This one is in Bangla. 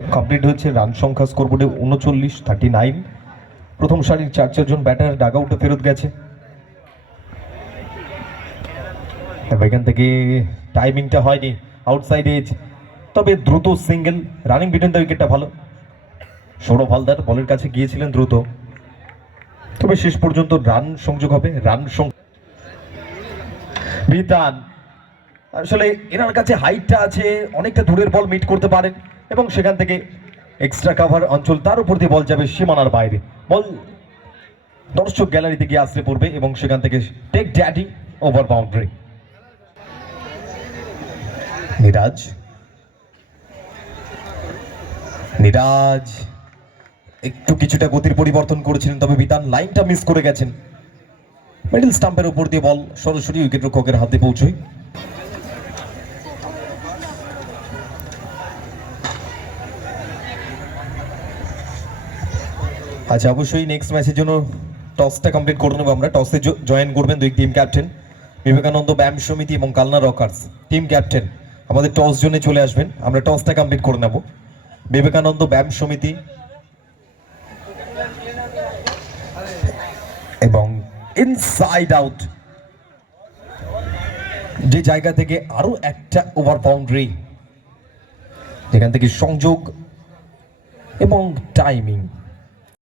কমপ্লিট হয়েছে, রান সংখ্যা স্কোরবোর্ডে 39-39। প্রথম সারির 4 ব্যাটার ডাগ আউটে ফেরত গেছে। এখান থেকে টাইমিংটা হয়নি, আউটসাইড এজ, তবে দ্রুত সিঙ্গেল। রানিং বিটুইন দ্য উইকেটটা ভালো, সৌরভ হালদার বলের কাছে গিয়েছিলেন দ্রুত, তবে শেষ পর্যন্ত রান সংযোগ হবে। বিতান আসলে এনার কাছে হাইটটা আছে, অনেকটা দূরের বল মিট করতে পারেন এবং সেখান থেকে এক্সট্রা কাভার অঞ্চল, তার উপর দিয়ে বল যাবে সীমানার বাইরে। বল দর্শক গ্যালারিতে গিয়ে আসতে পড়বে এবং সেখান থেকে টেক ড্যাডি ওভার বাউন্ডারি। নিরাজ একটু কিছুটা গতির পরিবর্তন করেছিলেন, তবে বিতান লাইনটা মিস করে গেছেন। মিডল স্টাম্পের উপর দিয়ে বল সরাসরি উইকেট রক্ষকের হাতে পৌঁছয়। আচ্ছা, অবশ্যই নেক্সট ম্যাচের জন্য টসটা কমপ্লিট করে নেবো আমরা। টসে জয়েন করবেন দুই টিম ক্যাপ্টেন, বিবেকানন্দ ব্যায়াম সমিতি এবং কালনা রকার্স। টিম ক্যাপ্টেন আমাদের টস জোনে চলে আসবেন, আমরা টসটা কমপ্লিট করে নেব। বিবেকানন্দ ব্যায়াম সমিতি এবং ইনসাইড আউট, যে জায়গা থেকে আরো একটা ওভার বাউন্ডারি, যেখান থেকে সংযোগ এবং টাইমিং।